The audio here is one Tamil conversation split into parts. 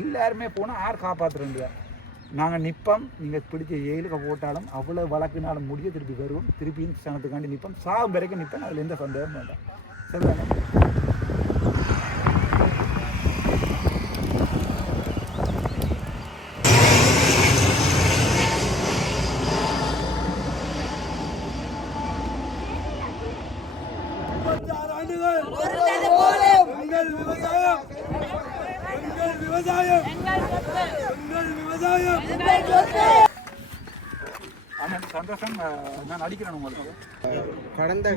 எல்லாருமே போனால் யார் காப்பாற்றுறா நாங்கள் நிற்போம். நீங்கள் பிடிச்ச ஜெயிலுக்கு போட்டாலும் அவ்வளோ வழக்குனாலும் முடிய திருப்பி வருவோம். திருப்பியும் சனத்துக்காண்டி நிற்போம். சாகும் வரைக்கும் நிற்பேன். அதில் எந்த சந்தேகமும் வேண்டாம். சரிதானே? சந்தோஷம். நான் அடிக்கிறேன் உங்களுக்கு. கடந்த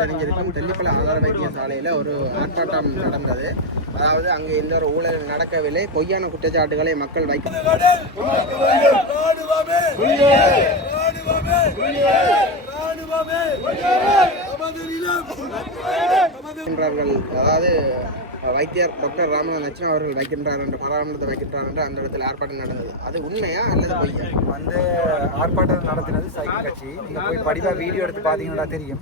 தெரிஞ்சிருக்கும் தெல்லிப்பளை ஆதார வைத்தியசாலையில் ஒரு ஆர்ப்பாட்டம் நடந்தது. அதாவது அங்கே எந்த ஒரு ஊழல் நடக்கவில்லை, பொய்யான குற்றச்சாட்டுகளை மக்கள் வைக்கின்றார்கள். அதாவது வைத்தியர் டாக்டர் ராமநாதன் லட்சுமி அவர்கள் வைக்கின்றார் என்று பாராளுமன்றத்தை வைக்கின்றார் என்று அந்த இடத்தில் ஆர்ப்பாட்டம் நடந்தது. அது உண்மையா அல்லது பொய்யா? அந்த ஆர்ப்பாட்டம் நடத்தினது சைக்கிள் கட்சி. நீங்கள் போய் படிவாக வீடியோ எடுத்து பார்த்தீங்கன்னா தெரியும்.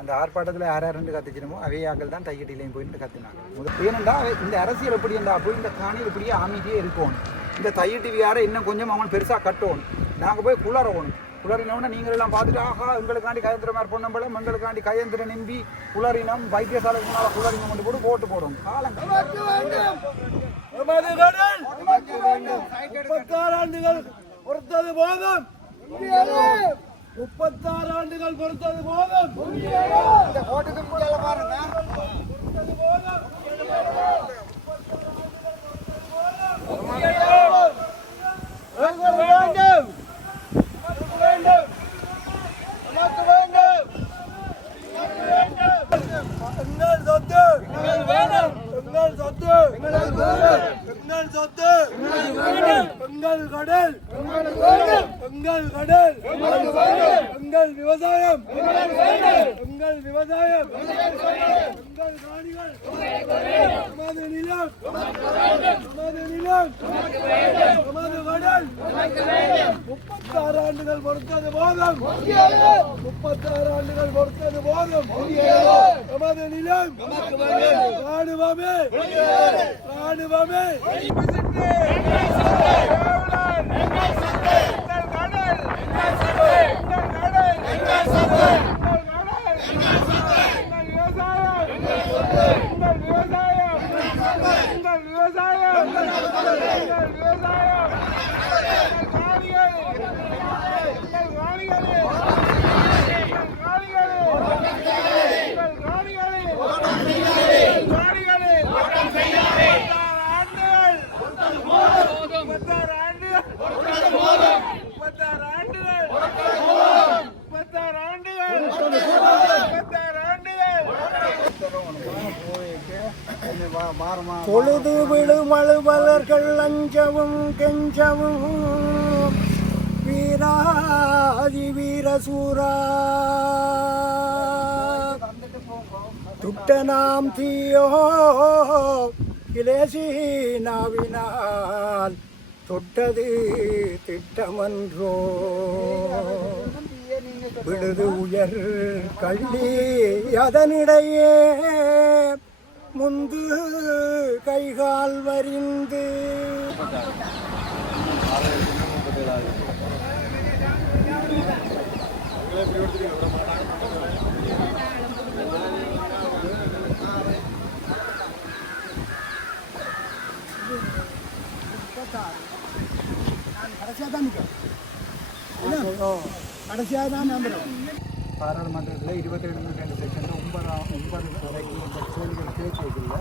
அந்த ஆர்ப்பாட்டத்தில் யார் யாருன்னு கத்துச்சினமோ அவையாக்கள் தான் தையட்டிலையும் போயிட்டு கத்துனாங்க. ஏனெண்டா இந்த அரசியல் எப்படி இருந்தா போய் இந்த காணியில் இப்படியே அமைதியே இருக்கணும். இந்த தையட்டி வேற இன்னும் கொஞ்சம் அவன் பெருசாக கட்டணும். நாங்கள் போய் குளறணும். குளறினோம்னா நீங்கள் எல்லாம் பார்த்துட்டு ஆஹா எங்களுக்காண்டி கையந்திர மாதிரி பொண்ணம்பளம் எங்களுக்காண்டி கையந்திர நம்பி குளறினம் வைத்தியசாலைக்கு முன்னால் குளறினம் கொண்டு போட்டு ஓட்டு போடும். காலம் 36 ஆண்டுகள் பொறுத்தது போதும். 36 ஆண்டுகள் பொறுத்தது போதும். விவசாயம் நிலம் 36 ஆண்டுகள் பொறுத்தது போதும். 36 ஆண்டுகள் பொறுத்தது போதும். நமது நிலம் ராணுவமே ராணுவமே தொழுது விடும் அலுவலர்கள் லஞ்சவும் கெஞ்சவும் வீராதி வீரசூரா துட்ட நாம் தீயோ கிளேசி நாவினால் தொட்டது திட்டமன்றோ விடுது உயர் கள்ளி அதனிடையே முந்து கைகால் வரிந்து கடைசியாக தான் நம்புகிறோம். பாராளுமன்றத்தில் 27 செக்ஷனில் 9 வரைக்கும் இந்த கேள்விகள் கேட்கல.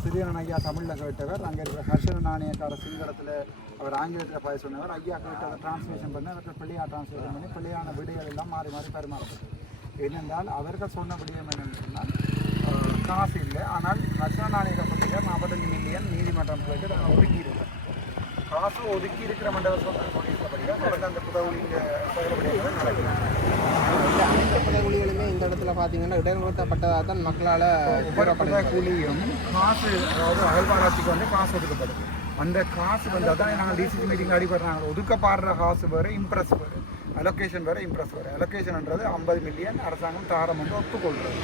சிறியன் ஐயா தமிழில் கேட்டவர், அங்கே இருக்கிற ஹர்ஷன நாணயக்கார சிங்களத்தில் அவர் ஆங்கிலத்தில் பய சொன்னவர். ஐயா கேட்டதை டிரான்ஸ்லேஷன் பண்ணி அவர்கள் பிள்ளையாக டிரான்ஸ்லேஷன் பண்ணி பிள்ளையான விடைகள் எல்லாம் மாறி மாறி பரிமாறப்படும். ஏனென்றால் அவர்கள் சொன்ன விடயம் என்னென்னு சொன்னால் காசு இல்லை. ஆனால் ஹர்ஷன நாணயக்க பள்ளிகள் 45 மில்லியன் நீதிமன்றம் போயிட்டு நாங்கள் ஒதுக்கியிருக்கோம். காசு ஒதுக்கி இருக்கிற மண்டபம் சொல்லியிருக்கபடியாக தொடர்ந்து அந்த புதவுலிங்க செயல்படுகிறது நடக்கிறது. அனைத்து புதகுலிகளுமே இந்த இடத்துல பார்த்தீங்கன்னா இடைநிறுத்தப்பட்டதாக தான் மக்களால் கூலியும் காசு, அதாவது அகழ்வாராய்ச்சிக்கு வந்து காசு ஒதுக்கப்படும். அந்த காசு வந்து அதான் நாங்கள் டிசிசி மீட்டிங் அடிப்படுறாங்க. ஒதுக்கப்படுற காசு வேறு, இம்ப்ரெஸ் வேறு, அலோகேஷன் வேறு, இம்ப்ரெஸ் வேறு. அலோகேஷன்ன்றது 50 மில்லியன் அரசாங்கம் தாரம் வந்து ஒப்புக்கொள்கிறது.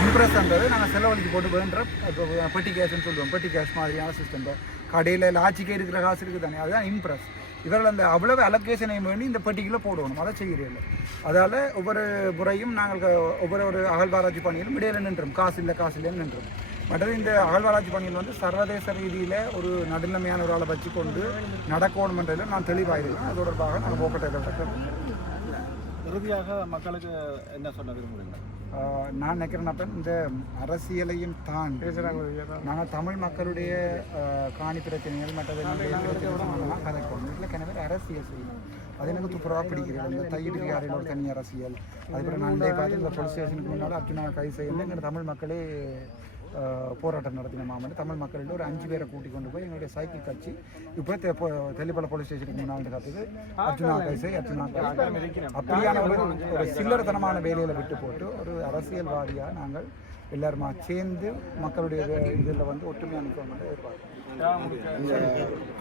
இம்ப்ரெஸ்ன்றது நாங்கள் செலவழித்து போட்டு வேண்ட இப்போ பெட்டி கேஷ்ன்னு சொல்லுவோம். பெட்டி கேஷ் மாதிரியான சிஸ்டம். கடையில் லாட்சிக்கே இருக்கிற காசு இருக்குது தானே, அதுதான் இம்ப்ரெஸ். இவர்கள் அந்த அவ்வளவு அலோகேஷனையும் வேண்டி இந்த பெட்டிக்குள்ளே போடணும். அதை செய்கிறீர்கள். அதால் ஒவ்வொரு முறையும் நாங்கள் ஒவ்வொரு அகழ்வாராய்ச்சி பணியிலும் இடையில நின்றோம். காசு இல்லைன்னு நின்றோம். மற்றது இந்த அகழ்வாராய்ச்சி பணியில் வந்து சர்வதேச ரீதியில் ஒரு நடுநிலைமையான ஒரு ஆளை வச்சு கொண்டு நடக்கணுமென்றதில் நான் தெளிவாயிருக்கேன். அது தொடர்பாக நாங்கள் போக்கட்டை இறுதியாக மக்களுக்கு என்ன சொல்ல விரும்புகிறீங்க? நான் நினைக்கிறேன் அப்போ இந்த அரசியலையும் தான் நாங்கள் தமிழ் மக்களுடைய காணி பிரச்சனைகள் மற்றது கதைப்போம். வீட்டில் கிணறு அரசியல் செய்யணும். அது எனக்கு துப்புரவாக பிடிக்கிறது. இந்த தையீடு யாரையில் ஒரு தனி அரசியல். அதுக்கப்புறம் நான் இன்றைய பார்த்து இந்த போலீஸ் ஸ்டேஷனுக்கு முன்னால் அர்ஜுனா கைது செய்யணும். எங்கள் தமிழ் மக்களே போராட்டம் நடத்தின மாமன் தமிழ் மக்களில் ஒரு 5 பேரை கூட்டிக் கொண்டு போய் எங்களுடைய சைக்கிள் கட்சி இப்போ தெல்லிப்பளை போலீஸ் ஸ்டேஷனுக்கு முன்னாடி காத்துக்கு அர்ஜுனா கைசை அப்படியான ஒரு சில்லறத்தனமான வேலையில் விட்டு போட்டு ஒரு அரசியல்வாதியாக நாங்கள் எல்லாருமா சேர்ந்து மக்களுடைய இதில் வந்து ஒற்றுமையாக நிற்கணும் எதிர்பார்க்கிறோம்.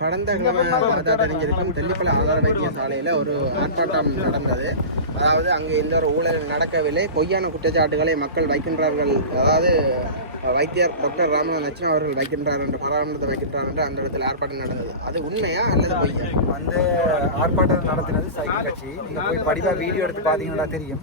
கடந்த கிழமை தெல்லிப்பளை ஆதார வைத்தியசாலையில் ஒரு ஆர்ப்பாட்டம் நடந்தது. அதாவது அங்கே எந்த ஒரு ஊழல் நடக்கவில்லை, பொய்யான குற்றச்சாட்டுகளை மக்கள் வைக்கின்றார்கள். அதாவது வைத்தியர் டாக்டர் ராமநாதன் அவர்கள் வைக்கின்றார் என்ற பராமரித்தை வைக்கின்றார் என்று அந்த இடத்துல ஆர்ப்பாட்டம் நடந்தது. அது உண்மையா அல்லது பொய்யா? அந்த ஆர்ப்பாட்டம் நடத்தினது சைக்கிள் கட்சி. நீங்கள் போய் படிப்பாக வீடியோ எடுத்து பார்த்தீங்கன்னா தெரியும்.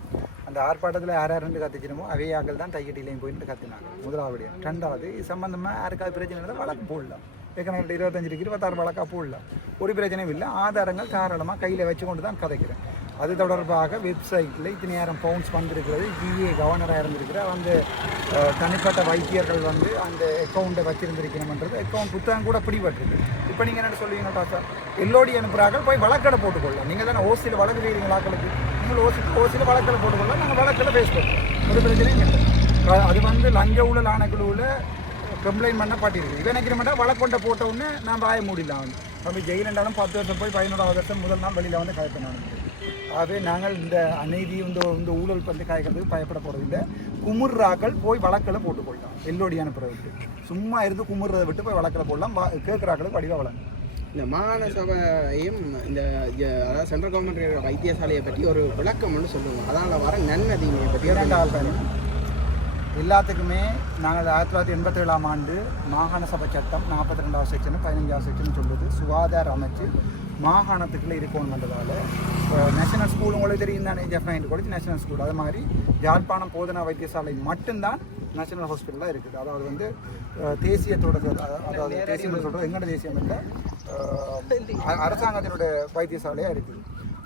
அந்த ஆர்ப்பாட்டத்தில் யார் கத்திச்சினமோ அவையாக்கள் தான் தையட்டிலையும் போயிட்டு கத்தினாங்க. முதலாவது. 2வது சம்பந்தமாக யாருக்காவது பிரச்சனை இருந்தால் வழக்கு போடலாம். ஏற்கனவே 25 26 வழக்காக போடலாம். ஒரு பிரச்சனையும் இல்லை. ஆதாரங்கள் தாராளமாக கையில் வச்சு கொண்டு தான் கதைக்கிறேன். அது தொடர்பாக வெப்சைட்டில் இத்தனை நேரம் பவுன்ஸ் வந்திருக்கிறது. ஜிஏ கவர்னராக இருந்திருக்கிற அந்த தனிப்பட்ட வைத்தியர்கள் வந்து அந்த அக்கௌண்ட்டை வச்சிருந்திருக்கணும்ன்றது அக்கௌண்ட் புத்தகம் கூட பிடிபட்டிருக்கு. இப்போ நீங்கள் என்ன சொல்லுவீங்க பார்த்தா எல்லோடி அனுப்புகிறார்கள் போய் வழக்கடை போட்டுக்கொள்ளலாம். நீங்கள் தானே ஓசியில் வழக்கு செய்கிறீங்களா? ஆக்களுக்கு நீங்கள் ஓசியில் வழக்கில் போட்டுக்கொள்ளலாம். நாங்கள் வழக்கில் பேஸ் பண்ணுறோம். ஒரு பிரச்சனையும் இல்லை. அது வந்து லஞ்ச ஊழல் ஆணைக்குழுவில் கம்ப்ளைண்ட் பண்ணப்பட்டிருக்கு. இவன் நினைக்கிற மாட்டா வழக்கொண்டை போட்ட உடனே நான் வாய மூடிடலாம். வந்து நம்ம ஜெயில் என்றாலும் 10 வருஷம் போய் 11வது வருஷம் முதல் நாள் வெளியில் வந்து காய்ப்பேன். ஆகவே நாங்கள் இந்த அநீதி இந்த ஊழல் வந்து காய்க்கிறதுக்கு பயப்பட போகிறதில்லை. குமுறாக்கள் போய் வழக்கில் போட்டுக்கொள்ளலாம். எல்லோடி அனுப்புறதுக்கு சும்மா இருந்து குமுறதை விட்டு போய் வழக்கில் போடலாம். கேட்குறாக்களுக்கு வடிவாக வழங்க. இந்த மாகாண சபையும் இந்த அதாவது சென்ட்ரல் கவர்மெண்ட் வைத்தியசாலையை பற்றி ஒரு விளக்கம் ஒன்று சொல்லுவோம். அதனால் வர நன்மை தீமையை பற்றி எல்லாத்துக்குமே நாங்கள் 1987ஆம் ஆண்டு மாகாண சபை சட்டம் 42வது செக்ஷன் 15வது செக்ஷன் சொல்லுது. சுகாதார அமைச்சு மாகாணத்துக்குள்ளே இருக்கணுன்றதால நேஷனல் ஸ்கூல் உங்களுக்கு தெரியும் தானே, ஜெஃப்னைன் காலேஜ் நேஷனல் ஸ்கூல். அது மாதிரி யாழ்ப்பாணம் போதனா வைத்தியசாலை மட்டும்தான் நேஷனல் ஹாஸ்பிட்டலாக இருக்குது. அதாவது வந்து தேசியத்தோட, அதாவது தேசியம் சொல்கிறது எங்களோட தேசியம் இல்லை, அரசாங்கத்தினுடைய வைத்தியசாலையாக இருக்குது.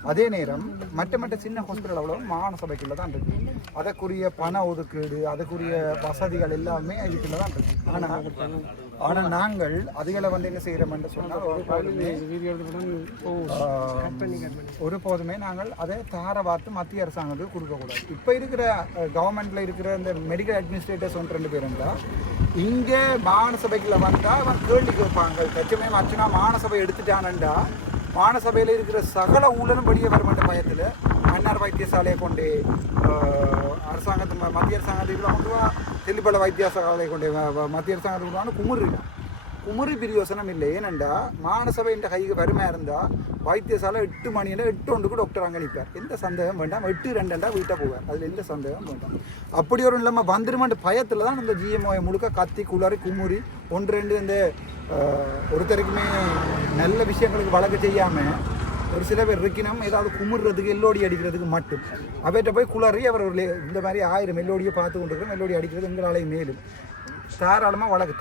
அதே நேரம் மற்ற சின்ன ஹாஸ்பிட்டல் அவ்வளோ மாகாண சபைக்குள்ளே தான் இருக்குது. அதற்குரிய பண ஒதுக்கீடு, அதுக்குரிய வசதிகள் எல்லாமே இதுக்குள்ளே தான் இருக்குது. ஆனால் நாங்கள் அதுகளை வந்து என்ன செய்கிறோம்னு சொன்னால் ஒருபோதுமே நாங்கள் அதை தாரவார்த்து மத்திய அரசாங்கத்துக்கு கொடுக்கக்கூடாது. இப்போ இருக்கிற கவர்மெண்ட்டில் இருக்கிற இந்த மெடிக்கல் அட்மினிஸ்ட்ரேட்டர்ஸ் 2 பேர் இருந்தால் இங்கே மாகாண சபைக்குள்ளே வந்தால் அவன் கேள்வி கேட்பாங்க. தச்சமே மச்சுனா மாகாண சபை எடுத்துட்டானண்டா மாநசபையில் இருக்கிற சகல ஊழலும் வெளியே வருமென்ற பயத்தில் மன்னார் வைத்தியசாலையை கொண்டு அரசாங்கத்து மத்திய அரசாங்கத்துக்குள்ள கொண்டு வா, தெல்லிப்பளை வைத்தியசாலையை கொண்டு மத்திய அரசாங்கத்துக்கு குமுறி பிரியோசனம் இல்லை. ஏனெண்டா மாநசபை என்ற கைக்கு வறுமையாக இருந்தால் வைத்தியசாலை 8 மணியில் 8:01 டாக்டர் அங்கே நிற்பார். எந்த சந்தேகம் வேண்டாம். 8:02 வீட்டை போவார். அதில் எந்த சந்தேகம் வேண்டாம். அப்படி ஒரு நிலைமை வந்துருமென்ற பயத்தில் தான் இந்த ஜிஎம்ஓயை முழுக்க கத்தி குளறி குமுறி 1-2 இந்த ஒருத்தருக்குமே நல்ல விஷயங்களுக்கு வழக்கு செய்யாமல் ஒரு சில பேர் இருக்கணும். ஏதாவது குமுறுறதுக்கு எல்லோடி அடிக்கிறதுக்கு மட்டும் அவர்கிட்ட போய் குளறி அவர் இந்த மாதிரி 1000 எல்லோடியை பார்த்து கொண்டிருக்கிறோம். எல்லோடி அடிக்கிறது எங்களாலையும் மேலும் தாராளமாக வழக்கு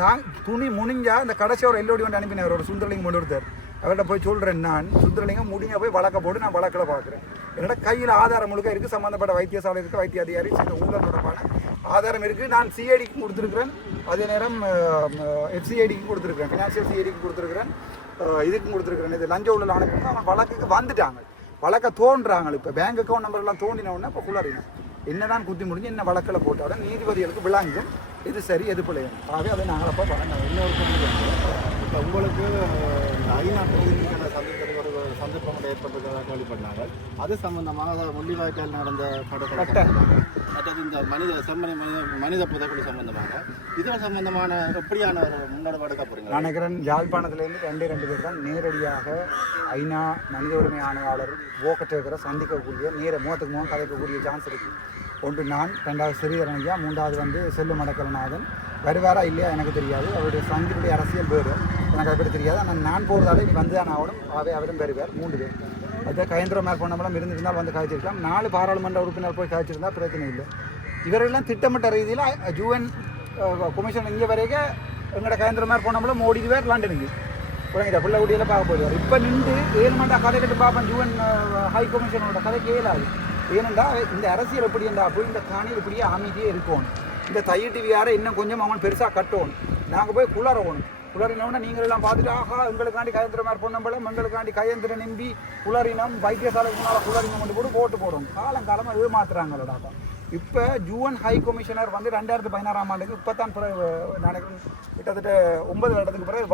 துணி முடிஞ்சால் இந்த கடைசி ஒரு எல்லோடி வந்து அனுப்பினார். ஒரு சுந்தரலிங்கம் கொண்டு ஒருத்தர் அவர்கிட்ட போய் சொல்கிறேன், நான் சுந்தரலிங்கம் முடிஞ்ச போய் வழக்க போட்டு நான் வழக்கில் பார்க்குறேன். என்னோட கையில் ஆதாரம் முழுக்க இருக்குது. சம்மந்தப்பட்ட வைத்தியசாலை இருக்குது, வைத்திய அதிகாரி இந்த ஊழல் தொடர்பான ஆதாரம் இருக்குது. நான் சிஐடிக்கு கொடுத்துருக்குறேன். அதே நேரம் எஃப்சிஐடிக்கு கொடுத்துருக்குறேன், ஃபினான்ஷியல் சிஐடிக்கு கொடுத்துருக்குறேன், இதுக்கும் கொடுத்துருக்குறேன். இது லஞ்ச ஊழல் ஆணையம் அவன் வழக்குக்கு வந்துட்டாங்க. வழக்க தோன்றாங்க. இப்போ பேங்க் அக்கௌண்ட் நம்பர்லாம் தோண்டினவுடனே இப்போ குளறினோம். என்னதான் குத்தி முடிஞ்சு என்ன வழக்கில் போட்டாலும் நீதிபதிகளுக்கு விளங்கும் எது சரி எது பிள்ளையும். ஆகவே அதை நாங்கள் அப்போ வழங்க. இன்னொரு இப்போ உங்களுக்கு ஐநா பிரதிநிதிகளை சந்திக்கிறதுக்கு ஒரு சந்தர்ப்பம் ஏற்பட்டதாக கேள்விப்பட்டாங்க. அது சம்பந்தமாக முள்ளிவாய்க்கால் நடந்த படத்தை மற்றது இந்த மனித புதைக்குழு சம்பந்தமாக இதன் சம்பந்தமான எப்படியான ஒரு முன்னெடுப்பு எடுக்க போறீங்க? நான் நினைக்கிறேன் யாழ்ப்பாணத்திலேருந்து 2 பேர் தான் நேரடியாக ஐநா மனித உரிமை ஆணையாளர் வோக்கட்டேக்கரை சந்திக்கக்கூடிய முகத்துக்கு முகம் கதைக்கக்கூடிய சான்ஸ் இருக்குது. ஒன்று நான், ரெண்டாவது ஸ்ரீதரன் ஐயா, மூன்றாவது வந்து செல்லும் அடக்கலநாதன். வருவாரா இல்லையா எனக்கு தெரியாது. அவருடைய சங்கினுடைய அரசியல் பேர் எனக்கு அதை தெரியாது. ஆனால் நான் போகிறதால நீ வந்து தான் ஆகணும். அவரும் வருவார். 3 பேர். அதை கயந்திரமார் போனமெல்லாம் இருந்திருந்தால் வந்து காய்ச்சிருக்கலாம். 4 பாராளுமன்ற உறுப்பினர் போய் காய்ச்சிருந்தால் பிரச்சனை இல்லை. இவரெல்லாம் திட்டமிட்ட ரீதியில் UN கமிஷன் இங்கே வரைக்கும் எங்களோட கயந்திரமார் போனமெல்லாம் ஓடிடுவார் லண்டனுக்கு. புரியுங்க, பிள்ளை குட்டியில் பார்க்க போயிடுவார். இப்போ நின்று 7 மண்டா கதை கட்டு பார்ப்பேன். UN ஹை கமிஷனோட கதை கேளாது. ஏனெண்டா இந்த அரசியல் எப்படி என்றா போய் இந்த காணியில் இப்படியே அமைதியே இருக்கணும். இந்த தையிட்டு யாரை இன்னும் கொஞ்சம் அவன் பெருசாக கட்டணும். நாங்கள் போய் குளறணும். குளறினோம்னா நீங்களெல்லாம் பார்த்துட்டு ஆஹா எங்களுக்காண்டி கயந்திரமார் பொன்னம்பலம், எங்களுக்காண்டி கயந்திர நம்பி குளறினம், வைத்தியசாலைக்கு முன்னால் குளறினம் வந்து கூட போட்டு போடுறோம். காலங்காலமாக ஏமாத்துறாங்களடாப்பா. இப்போ UN ஹை கமிஷனர் வந்து 2016ஆம் ஆண்டுக்கு இப்போ தான் நினைக்கிறேன் கிட்டத்தட்ட 9 வருடத்துக்கு பிறகு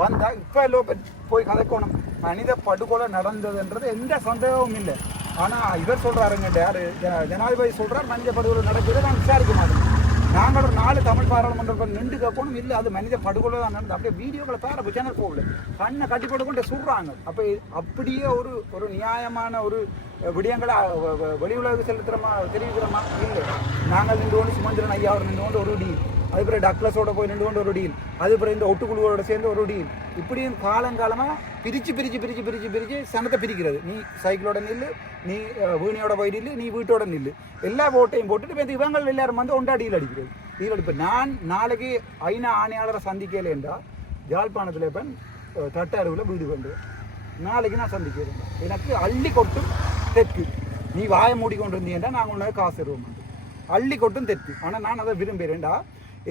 வந்தால் இப்போ எல்லாம் போய் கதைக்கணும். மனித படுகொலை நடந்ததுன்றது எந்த சந்தேகமும் இல்லை. ஆனால் இவர் சொல்கிறாருங்க, யார் ஜனாதிபதி சொல்கிறார் மனித படுகொலை நடக்குது, நான் விசாரிக்க மாட்டேன். நாங்கள் ஒரு 4 தமிழ் பாராளுமன்றங்கள் நின்று கேட்கணும். இல்லை அது மனித படுகொலை தான் நடந்தது. அப்படியே வீடியோக்களை பாரு, சேனல் போகல, கண்ணை கட்டி போட்டுக்கொண்டு சொல்கிறாங்க. அப்போ அப்படியே ஒரு நியாயமான ஒரு விடயங்களை வெளி உலக தெரிவிக்கிறோமா இல்லை. நாங்கள் நின்று கொண்டு சுமந்திரன் ஐயா அவர் நின்று கொண்டு ஒரு டீல், அதுக்கப்புறம் டக்ளஸோட போய் நின்று கொண்டு ஒரு டீல், அதுக்கப்புறம் இந்த ஒட்டுக்குழுவோட சேர்ந்து ஒரு டீல், இப்படியும் காலங்காலமாக பிரித்து சனத்தை பிரிக்கிறது. நீ சைக்கிளோட நில்லு, நீ வீணையோட போய் நில்லு, நீ வீட்டோட நில்லு, எல்லா ஓட்டையும் போட்டுட்டு இப்போ இவங்க எல்லாரும் வந்து ஒன்றா டீல் அடிக்கிறது. டீல் அடிப்பேன். நான் நாளைக்கு ஐநா ஆணையாளரை சந்திக்கலை என்றால் யாழ்ப்பாணத்தில் இப்போ தட்டாருவில் வீடு பண்ணுவேன். நாளைக்கு நான் சந்திக்கிறேன். எனக்கு அள்ளி கொட்டும் தெற்கு. நீ வாயை மூடிக்கொண்டு இருந்தீங்கன்னா நாங்கள் உனக்கு காசு தருவோம். அள்ளி கொட்டும் தெற்கு. ஆனால் நான் அதை விரும்புகிறேன்டா.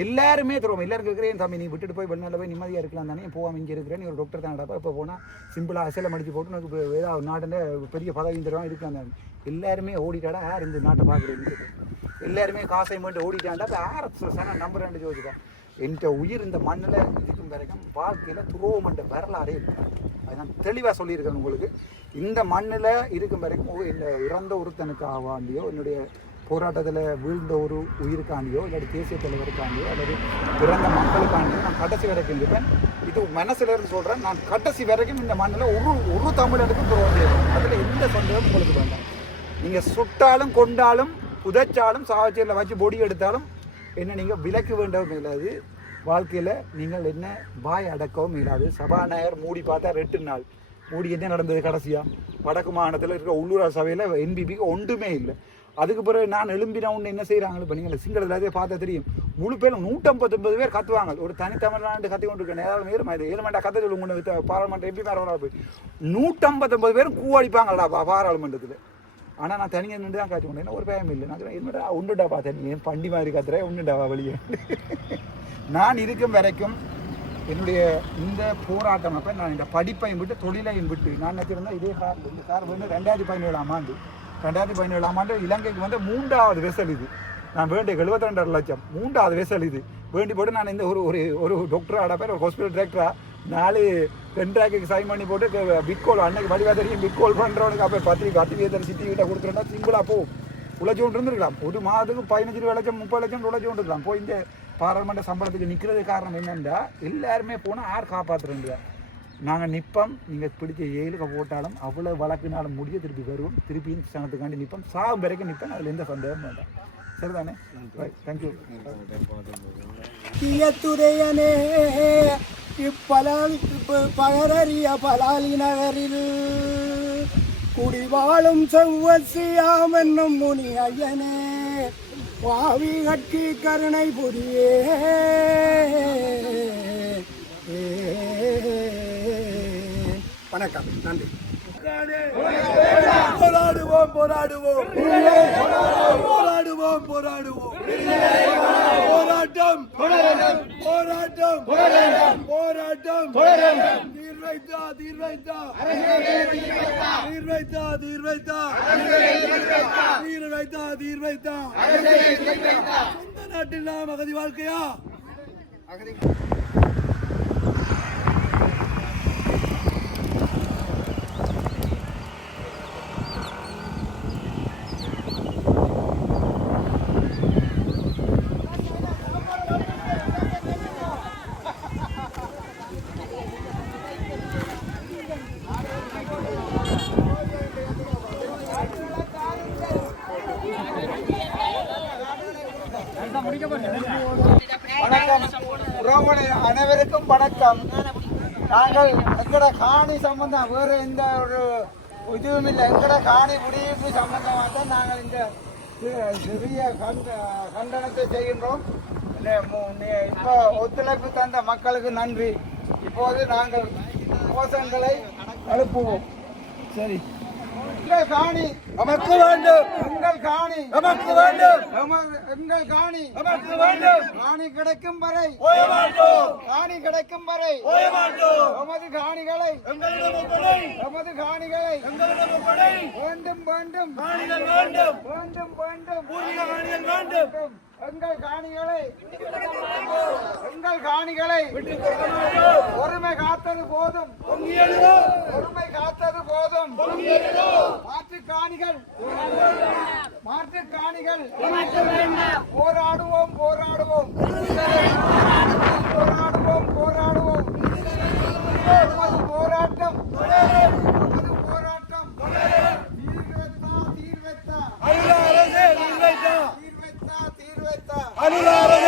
எல்லாருமே தருவோம். எல்லாரும் இருக்கிறேன் தம்பி நீ விட்டுட்டு போய் வெளிநாட்டில் போய் நிம்மதியாக இருக்கலாம் தானே, போகாமல் இங்கே இருக்கிறேன், நீ ஒரு டாக்டர் தான் நடப்பா, இப்போ போனால் சிம்பிளாக அசலை மடிச்சு போட்டு உனக்கு ஏதாவது நாட்டில் பெரிய பதவி தருவான் இருக்காங்க. எல்லாருமே ஓடிட்டாடா யார் இந்த நாட்டை பார்க்குறேன்னு. எல்லாருமே காசை மட்டும் ஓடிட்டாண்டா இப்போ யார் நம்புறேன்னு சொல்லிதான். என்கிட்ட உயிர் இந்த மண்ணில் இருக்கும் வரைக்கும் வாழ்க்கையில் துரோகமன்ற வரலாறே இருக்கு. அது நான் தெளிவாக சொல்லியிருக்கேன் உங்களுக்கு. இந்த மண்ணில் இருக்கும் வரைக்கும் இந்த இறந்த ஒருத்தனுக்காக வாண்டியோ, என்னுடைய போராட்டத்தில் வீழ்ந்த ஒரு உயிருக்காண்டியோ, இல்லாட்டி தேசிய தலைவருக்காண்டியோ, அல்லது பிறந்த மக்களுக்காண்டியோ நான் கடைசி வரைக்கும் இருப்பேன். இது மனசுல இருந்து சொல்கிறேன். நான் கடைசி வரைக்கும் இந்த மண்ணில் ஒரு தமிழனுக்கும் துரோகம் செய்வேன். அதில் எந்த சந்தேகமும் உங்களுக்கு வேண்டாம். நீங்கள் சுட்டாலும் கொண்டாலும் புதைச்சாலும் சாவச்சேரியில் வச்சு பொடி எடுத்தாலும் என்ன நீங்கள் விலக்க வேண்டவும் இல்லாது. வாழ்க்கையில் நீங்கள் என்ன வாய் அடக்கவும் இல்லாது. சபாநாயகர் மூடி பார்த்தா 2 நாள் மூடி என்ன நடந்தது கடைசியாக வடக்கு மாநிலத்தில் இருக்கிற உள்ளூராட்சி சபையில் NBPக்கு ஒன்றுமே இல்லை. அதுக்கு பிறகு நான் எழும்பினா ஒன்று என்ன செய்கிறாங்க. இப்போ நீங்கள் சிங்கள எல்லாத்தையும் பார்த்தா தெரியும். முழு பேரும் 159 பேர் கத்துவாங்க. ஒரு தனித்தமிழ்நாடு கத்தி கொண்டு இருக்கேன். ஏதாவது 7 மண்டா கத்த சொல்லி உங்களை பாராளுமன்ற MP மேலே போய் 159 பேரும் கூவடிப்பாங்கடா பாராளுமன்றத்தில். ஆனால் நான் தனியாக நின்று தான் காய்ச்சி கொண்டேன். ஒரு பயம் இல்லை. நான் என்னடா ஒன்றுடா பார்த்தேன், நீ என் பண்டி மாதிரி கத்துறேன் ஒன்றுடாவா வெளியே. நான் இருக்கும் வரைக்கும் என்னுடைய இந்த போராட்டம் அப்போ நான் இந்த படிப்பையும் விட்டு தொழிலையும் விட்டு நான் நினைச்சிருந்தேன். இதே கார் இந்த கார் வந்து 2017ஆம் ஆண்டு 2017ஆம் ஆண்டு இலங்கைக்கு வந்து 3வது வெசல் இது. நான் வேண்டிய 72 லட்சம் 3வது வெசல் இது வேண்டி போட்டு நான் இந்த ஒரு டாக்டராக பேர் ஒரு ஹாஸ்பிட்டல் டிரெக்டராக 4 பென்ட்ராக்கு சைன் பண்ணி போட்டு பிட்கோல் அன்னைக்கு வடிவாக தெரியும் பிட்கோல் பண்ணுறவனுக்கு அப்போ 10 வீதம் சிட்டி வீட்டை கொடுத்துருந்தா சிம்பிளாக போகும். உழைச்சி கொண்டு இருந்துருக்கலாம். ஒரு மாதத்துக்கு 15 லட்சம் 30 லட்சம் உழைச்சி கொண்டு இருக்கலாம். போய் இந்த பாராளுமன்ற சம்பளத்துக்கு நிற்கிறது காரணம் என்னென்னா எல்லாருமே போனால் யார் காப்பாற்றுறா. நாங்கள் நிற்போம். நீங்கள் பிடிச்ச 7 போட்டாலும் அவ்வளோ வழக்குனாலும் முடிய திருப்பி வருவோம். திருப்பியும் சனத்துக்காண்டி நிற்போம். சாகும் வரைக்கும் நிற்பேன். அதில் எந்த சந்தேகமும் வேண்டாம். சரிதானே? தேங்க்யூ. துறையனே பகரறிய பலாலி நகரில் குடிவாழும் செவ்வசியாம் என்னும் முனி ஐயனே பாவி கட்சி கருணை புரியே. வணக்கம், நன்றி. போராடுவோம் போராடுவோம் போராடுவோம் போராடுவோம் போராட்டம் போராட்டம் போராட்டம் தீர்வைத்தா தீர்வைத்தா தீர்வைத்தா தீர்வைத்தா தீர்வைத்தா தீர்வைத்தா. சொந்த நாட்டில் நாம் அகதி வாழ்க்கையா? வணக்கம். நாங்கள் எங்கட காணி சம்பந்தம் வேற எந்த ஒரு இதுவும் இல்லை. எங்கட காணி முடிவு சம்பந்தமாக தான் நாங்கள் இந்த சிறிய கண்டனத்தை செய்கின்றோம். இப்போ ஒத்துழைப்பு தந்த மக்களுக்கு நன்றி. இப்போது நாங்கள் கோஷங்களை எழுப்புவோம். சரி, எங்கள் காணி நமக்கு வேண்டும், எங்கள் காணி நமக்கு வேண்டும், எங்கள் காணி நமக்கு வேண்டும். காணி கிடைக்கும் வரை ஓய மாட்டோம், காணி கிடைக்கும் வரை ஓய மாட்டோம். எமது காணிகளை எங்களிடம் ஒப்படை, எமது காணிகளை எங்களிடம் ஒப்படை. வேண்டும் வேண்டும் காணிகள் வேண்டும், வேண்டும் வேண்டும் பூர்வீக காணிகள் வேண்டும். எங்கள் காணிகளை எங்கள் காணிகளை ஒருமை காத்தது போதும், ஒருமை காத்தது போதும். மாற்றுக் காணிகள் மாற்றுக் காணிகள் போராடுவோம் போராடுவோம் போராடுவோம் போராடுவோம். நமது போராட்டம் நமது போராட்டம்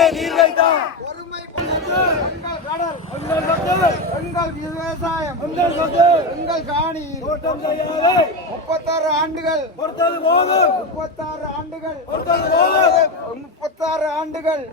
தீர்வைத்தா ஒருமை எங்கள் கடல் எங்கள் விவசாயம் எங்கள் காணி 36 ஆண்டுகள் 36 ஆண்டுகள் 36 ஆண்டுகள்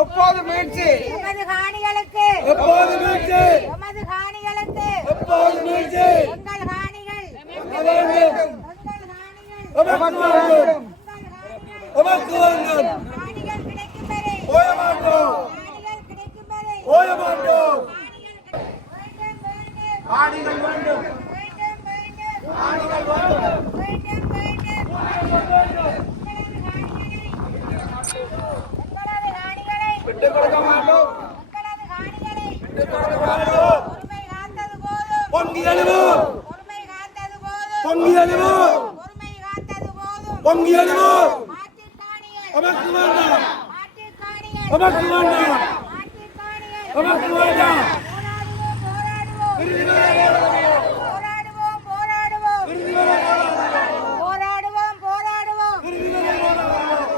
எப்போது மீட்சி, எமது காணிகளுக்கு எப்போது மீட்சி, எமது காணிகளுக்கு எப்போது மீட்சி. எங்கள் காணிகள் எமக்கு வேண்டும், எமக்கு வேண்டும். காணிகள் கிடைக்கும் வரை ஓய மாட்டோம், காணிகள் கிடைக்கும் வரை ஓய மாட்டோம். காணிகள் காணிகள் வேண்டும் வேண்டும், காணிகள் காணிகள் வேண்டும். எங்களது காணிகளை விட்டுக் கொடுக்க மாட்டோம், எங்களது காணிகளை விட்டுக் கொடுக்க மாட்டோம். ஒருமை காத்தது போதும், பொங்கி எழுவோம், ஒருமை காத்தது போதும், பொங்கி எழுவோம், ஒருமை காத்தது போதும். பொங்கி எழுவோம். மாற்றுக் காணிகள் எமக்கு வேண்டாம், மாற்றுக் காணிகள் எமக்கு வேண்டாம், மாற்றுக் காணிகள் எமக்கு வேண்டாம். போராடுவோம் போராடுவோம் போராடுவோம் போராடுவோம்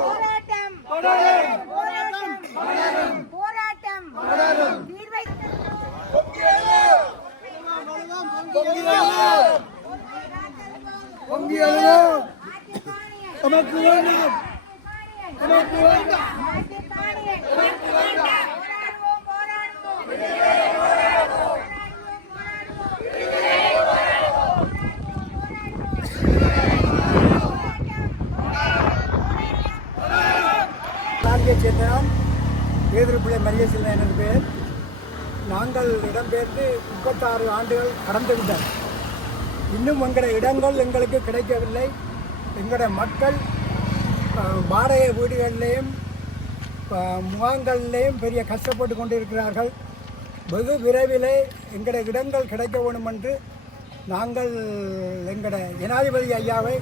போராட்டம் போராட்டம் தீர்வை பொங்கி எழுவோம், பொங்கி எழுவோம். எமக்கு வேண்டாம், எமக்கு வேண்டாம். போராடுவோம் போராடுவோம் நான்கே சேர்ந்தான் பேதிருப்பிள்ளை மரியசில்லை எனது பேர். நாங்கள் இடம்பெயர்ந்து 36 ஆண்டுகள் கடந்து விட்டோம். இன்னும் எங்களோட இடங்கள் எங்களுக்கு கிடைக்கவில்லை. எங்களோட மக்கள் வாடகை வீடுகளிலேயும் முகாம்களிலேயும் பெரிய கஷ்டப்பட்டு கொண்டிருக்கிறார்கள். வெகு விரைவிலே எங்களோட இடங்கள் கிடைக்க வேண்டும் என்று நாங்கள் எங்களோட ஜனாதிபதி ஐயாவை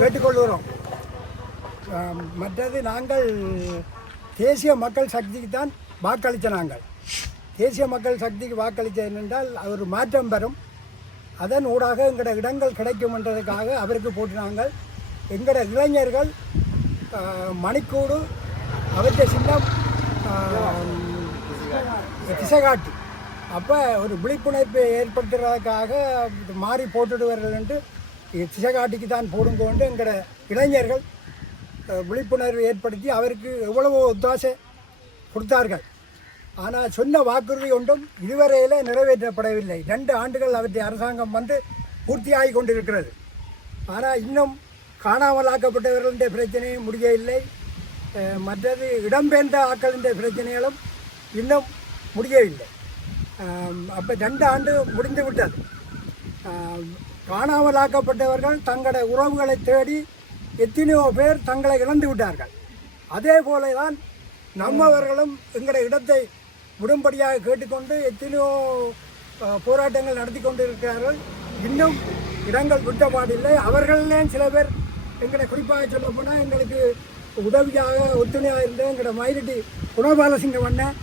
கேட்டுக்கொள்கிறோம். மற்றது நாங்கள் தேசிய மக்கள் சக்திக்கு தான் வாக்களித்த நாங்கள் தேசிய மக்கள் சக்திக்கு வாக்களித்த என்றால் ஒரு மாற்றம் பெறும். அதன் ஊடாக எங்களோட இடங்கள் கிடைக்கும் என்றதுக்காக அவருக்கு போட்டினாங்கள். எங்களோட இளைஞர்கள் மணிக்கூடு அவற்றை சின்னம் திசைகாட்டி அப்போ ஒரு விழிப்புணர்வை ஏற்படுத்துறதுக்காக மாறி போட்டுடுவார்கள் என்று திசைகாட்டிக்கு தான் போடுங்கொண்டு எங்களோட இளைஞர்கள் விழிப்புணர்வை ஏற்படுத்தி அவருக்கு எவ்வளவோ ஒத்தாசை கொடுத்தார்கள். ஆனால் சொன்ன வாக்குறுதி ஒன்றும் இதுவரையில் நிறைவேற்றப்படவில்லை. 2 ஆண்டுகள் அவற்றை அரசாங்கம் வந்து பூர்த்தியாகி கொண்டிருக்கிறது. ஆனால் இன்னும் காணாமலாக்கப்பட்டவர்களுடைய பிரச்சனையும் முடியவில்லை. மற்றது இடம்பெயர்ந்த ஆக்களின் பிரச்சனைகளும் இன்னும் முடியவில்லை. அப்போ 2 ஆண்டு முடிந்து விட்டது. காணாமலாக்கப்பட்டவர்கள் தங்களோட உறவுகளை தேடி எத்தனையோ பேர் தங்களை இழந்து விட்டார்கள். அதே போல தான் நம்மவர்களும் எங்களோட இடத்தை விடும்படியாக கேட்டுக்கொண்டு எத்தனையோ போராட்டங்கள் நடத்தி கொண்டு இருக்கிறார்கள். இன்னும் இடங்கள் விட்டபாடில்லை. அவர்களே சில பேர் எங்களை குறிப்பாக சொல்லப்போனால் எங்களுக்கு உதவியாக ஒத்துணையாக இருந்த எங்களோட மயிலட்டி குணபாலசிங்கம் அண்ணன்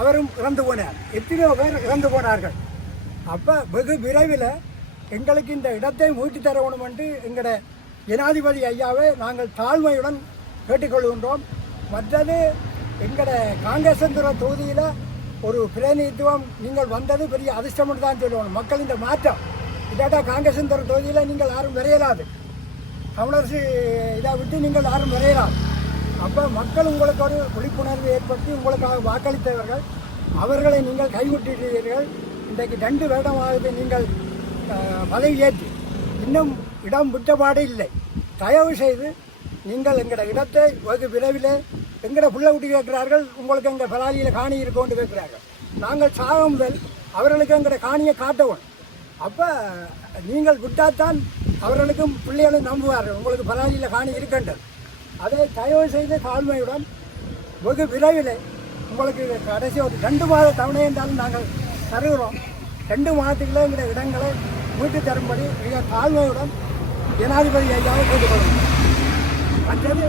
அவரும் இறந்து போனார். எத்தனையோ பேர் இறந்து போனார்கள். அப்போ வெகு விரைவில் எங்களுக்கு இந்த இடத்தை மீட்டு தர வேணும் என்று எங்களோட ஜனாதிபதி ஐயாவை நாங்கள் தாழ்மையுடன் கேட்டுக்கொள்கின்றோம். மற்றது எங்களோட காங்கேசந்துர தொகுதியில் ஒரு பிரதிநிதித்துவம் நீங்கள் வந்தது பெரிய அதிர்ஷ்டம் தான் சொல்லுவோம். மக்கள் இந்த மாற்றம் இதாட்டா காங்கேசந்துர தொகுதியில் நீங்கள் யாரும் விரையலாது, தமிழரசு இதை விட்டு நீங்கள் யாரும் விரையலாம். அப்போ மக்கள் உங்களுக்கு ஒரு விழிப்புணர்வு ஏற்படுத்தி உங்களுக்காக வாக்களித்தவர்கள் அவர்களை நீங்கள் கைவிட்டீர்கள். இன்றைக்கு 2 வருடமாவது நீங்கள் பதவியேற்று இன்னும் இடம் விட்டபாடு இல்லை. தயவு செய்து நீங்கள் எங்களோட இடத்தை வெகு விரைவில் எங்களோட புள்ள குட்டி கேட்கிறார்கள், உங்களுக்கு எங்கள் பலாலியில் காணி இருக்கோன்னு கேட்கிறார்கள். நாங்கள் சாக முதல் அவர்களுக்கு எங்களோட காணியை காட்டவும். அப்போ நீங்கள் விட்டால்தான் அவர்களுக்கும் பிள்ளைகளும் நம்புவார்கள் உங்களுக்கு பலாலியில் காணி இருக்கின்றது. அதை தயவு செய்து தாழ்மையுடன் வெகு விரைவில் உங்களுக்கு கடைசி ஒரு 2 மாத தவணை இருந்தாலும் நாங்கள் தருகிறோம். 2 மாதத்துக்குள்ளே எங்களுடைய இடங்களை மீட்டு தரும்படி மிக தாழ்மையுடன் ஜனாதிபதி ஐயாவை கேட்டுக்கொள்ளும். மற்றது